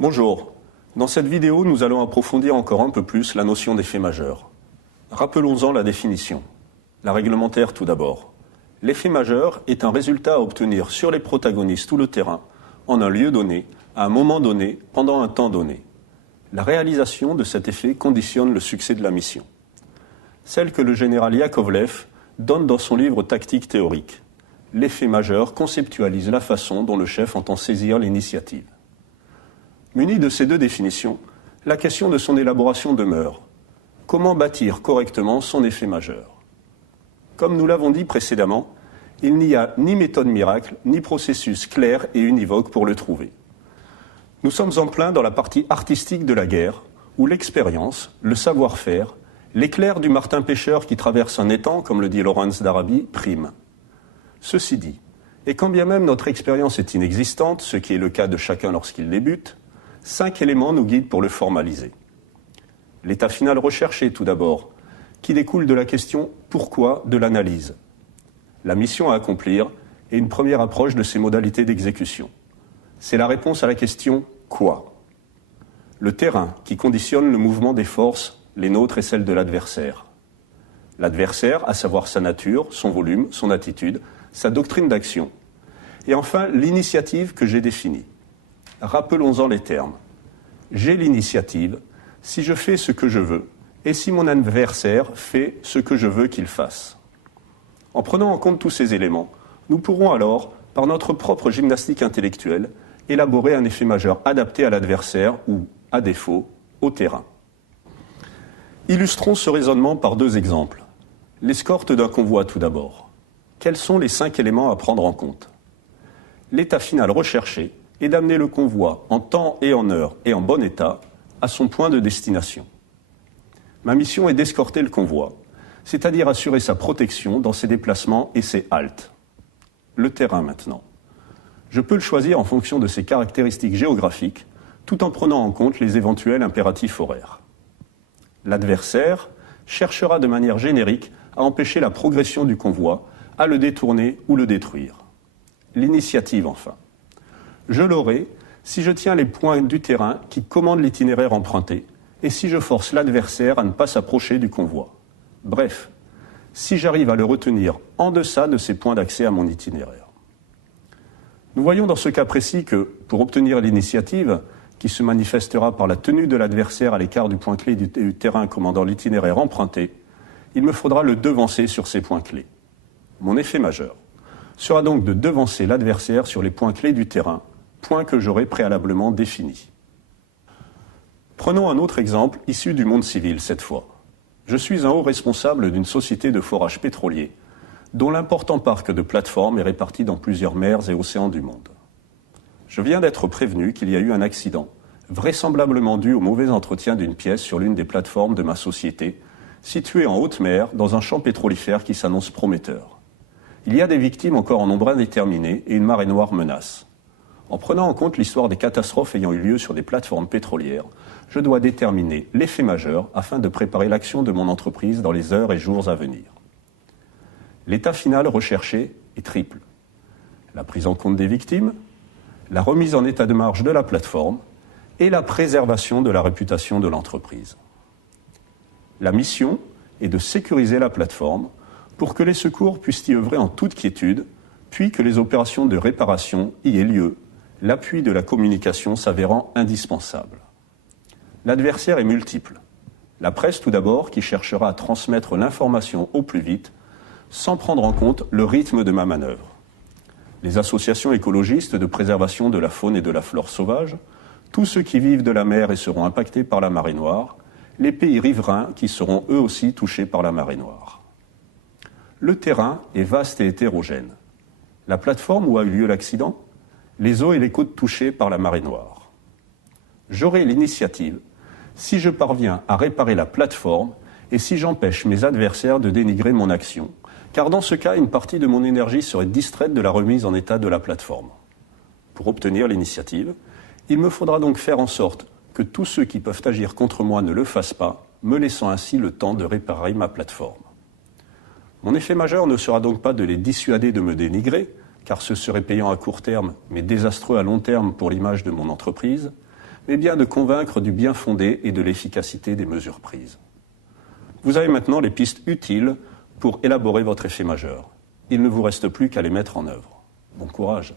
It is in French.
Bonjour. Dans cette vidéo, nous allons approfondir encore un peu plus la notion d'effet majeur. Rappelons-en la définition. La réglementaire tout d'abord. L'effet majeur est un résultat à obtenir sur les protagonistes ou le terrain, en un lieu donné, à un moment donné, pendant un temps donné. La réalisation de cet effet conditionne le succès de la mission. Celle que le général Yakovlev donne dans son livre Tactique théorique. L'effet majeur conceptualise la façon dont le chef entend saisir l'initiative. Muni de ces deux définitions, la question de son élaboration demeure. Comment bâtir correctement son effet majeur ? Comme nous l'avons dit précédemment, il n'y a ni méthode miracle, ni processus clair et univoque pour le trouver. Nous sommes en plein dans la partie artistique de la guerre, où l'expérience, le savoir-faire, l'éclair du martin pêcheur qui traverse un étang, comme le dit Lawrence d'Arabie, prime. Ceci dit, et quand bien même notre expérience est inexistante, ce qui est le cas de chacun lorsqu'il débute, 5 éléments nous guident pour le formaliser. L'état final recherché, tout d'abord, qui découle de la question « pourquoi » de l'analyse. La mission à accomplir et une première approche de ses modalités d'exécution. C'est la réponse à la question « quoi ?» Le terrain qui conditionne le mouvement des forces, les nôtres et celles de l'adversaire. L'adversaire, à savoir sa nature, son volume, son attitude, sa doctrine d'action. Et enfin, l'initiative que j'ai définie. Rappelons-en les termes. J'ai l'initiative si je fais ce que je veux et si mon adversaire fait ce que je veux qu'il fasse. En prenant en compte tous ces éléments, nous pourrons alors, par notre propre gymnastique intellectuelle, élaborer un effet majeur adapté à l'adversaire ou, à défaut, au terrain. Illustrons ce raisonnement par 2 exemples. L'escorte d'un convoi tout d'abord. Quels sont les 5 éléments à prendre en compte ? L'état final recherché est d'amener le convoi en temps et en heure et en bon état à son point de destination. Ma mission est d'escorter le convoi, c'est-à-dire assurer sa protection dans ses déplacements et ses haltes. Le terrain maintenant. Je peux le choisir en fonction de ses caractéristiques géographiques, tout en prenant en compte les éventuels impératifs horaires. L'adversaire cherchera de manière générique à empêcher la progression du convoi, à le détourner ou le détruire. L'initiative enfin. Je l'aurai si je tiens les points du terrain qui commandent l'itinéraire emprunté et si je force l'adversaire à ne pas s'approcher du convoi. Bref, si j'arrive à le retenir en deçà de ces points d'accès à mon itinéraire. Nous voyons dans ce cas précis que, pour obtenir l'initiative, qui se manifestera par la tenue de l'adversaire à l'écart du point clé du terrain commandant l'itinéraire emprunté, il me faudra le devancer sur ces points clés. Mon effet majeur sera donc de devancer l'adversaire sur les points clés du terrain, points que j'aurai préalablement définis. Prenons un autre exemple issu du monde civil cette fois. Je suis un haut responsable d'une société de forage pétrolier, dont l'important parc de plateformes est réparti dans plusieurs mers et océans du monde. Je viens d'être prévenu qu'il y a eu un accident, vraisemblablement dû au mauvais entretien d'une pièce sur l'une des plateformes de ma société, située en haute mer dans un champ pétrolifère qui s'annonce prometteur. Il y a des victimes encore en nombre indéterminé et une marée noire menace. En prenant en compte l'histoire des catastrophes ayant eu lieu sur des plateformes pétrolières, je dois déterminer l'effet majeur afin de préparer l'action de mon entreprise dans les heures et jours à venir. L'état final recherché est triple. La prise en compte des victimes, la remise en état de marche de la plateforme et la préservation de la réputation de l'entreprise. La mission est de sécuriser la plateforme pour que les secours puissent y œuvrer en toute quiétude, puis que les opérations de réparation y aient lieu, l'appui de la communication s'avérant indispensable. L'adversaire est multiple. La presse tout d'abord, qui cherchera à transmettre l'information au plus vite, sans prendre en compte le rythme de ma manœuvre. Les associations écologistes de préservation de la faune et de la flore sauvage, tous ceux qui vivent de la mer et seront impactés par la marée noire, les pays riverains qui seront eux aussi touchés par la marée noire. Le terrain est vaste et hétérogène. La plateforme où a eu lieu l'accident, les eaux et les côtes touchées par la marée noire. J'aurai l'initiative si je parviens à réparer la plateforme et si j'empêche mes adversaires de dénigrer mon action, car dans ce cas, une partie de mon énergie serait distraite de la remise en état de la plateforme. Pour obtenir l'initiative, il me faudra donc faire en sorte que tous ceux qui peuvent agir contre moi ne le fassent pas, me laissant ainsi le temps de réparer ma plateforme. Mon effet majeur ne sera donc pas de les dissuader de me dénigrer, car ce serait payant à court terme, mais désastreux à long terme pour l'image de mon entreprise, mais bien de convaincre du bien fondé et de l'efficacité des mesures prises. Vous avez maintenant les pistes utiles pour élaborer votre effet majeur. Il ne vous reste plus qu'à les mettre en œuvre. Bon courage.